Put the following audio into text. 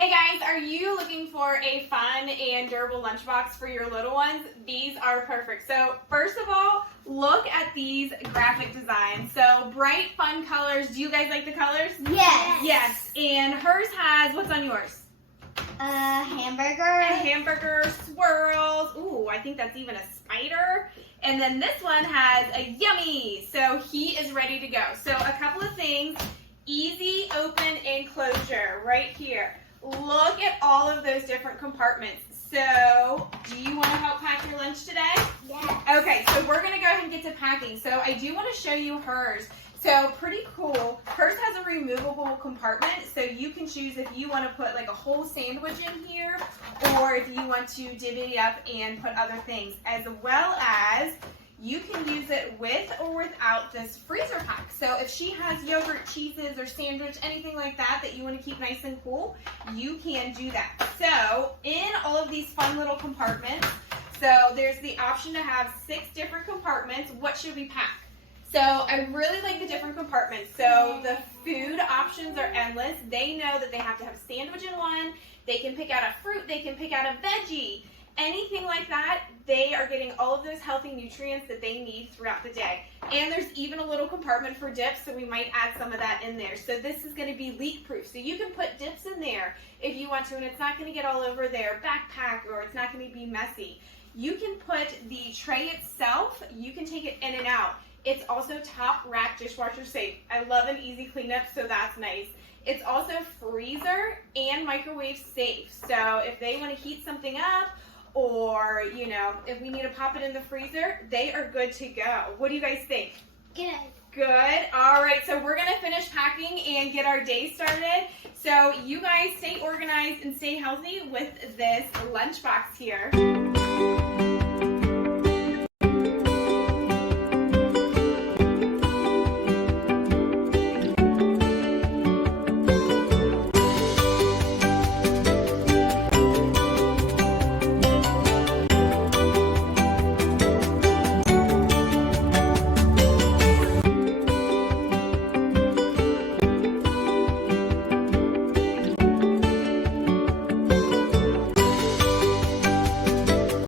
Hey guys, are you looking for a fun and durable lunchbox for your little ones? These are perfect. So first of all, look at these graphic designs. So bright, fun colors. Do you guys like the colors? Yes. Yes. And hers has, what's on yours? Hamburger. A hamburger, swirls. Ooh, I think that's even a spider. And then this one has a yummy. So he is ready to go. So a couple of things. Easy open and closure right here. Look at all of those different compartments. So, do you want to help pack your lunch today? Yes. Okay, so we're going to go ahead and get to packing. So, I do want to show you hers. So, pretty cool. Hers has a removable compartment, so you can choose if you want to put like a whole sandwich in here, or if you want to divvy it up and put other things, as well as you can use it with or without this freezer pack. So if she has yogurt, cheeses, or sandwich, anything like that that you want to keep nice and cool, you can do that. So in all of these fun little compartments, so there's the option to have 6 different compartments. What should we pack? So I really like the different compartments. So the food options are endless. They know that they have to have a sandwich in one. They can pick out a fruit. They can pick out a veggie. Anything like that, they are getting all of those healthy nutrients that they need throughout the day. And there's even a little compartment for dips, so we might add some of that in there. So this is going to be leak proof. So you can put dips in there if you want to, and it's not going to get all over their backpack, or it's not going to be messy. You can put the tray itself, you can take it in and out. It's also top rack dishwasher safe. I love an easy cleanup, so that's nice. It's also freezer and microwave safe. So if they want to heat something up, or, you know, if we need to pop it in the freezer, they are good to go. What do you guys think? Good. Good. All right, so we're going to finish packing and get our day started. So you guys stay organized and stay healthy with this lunchbox here.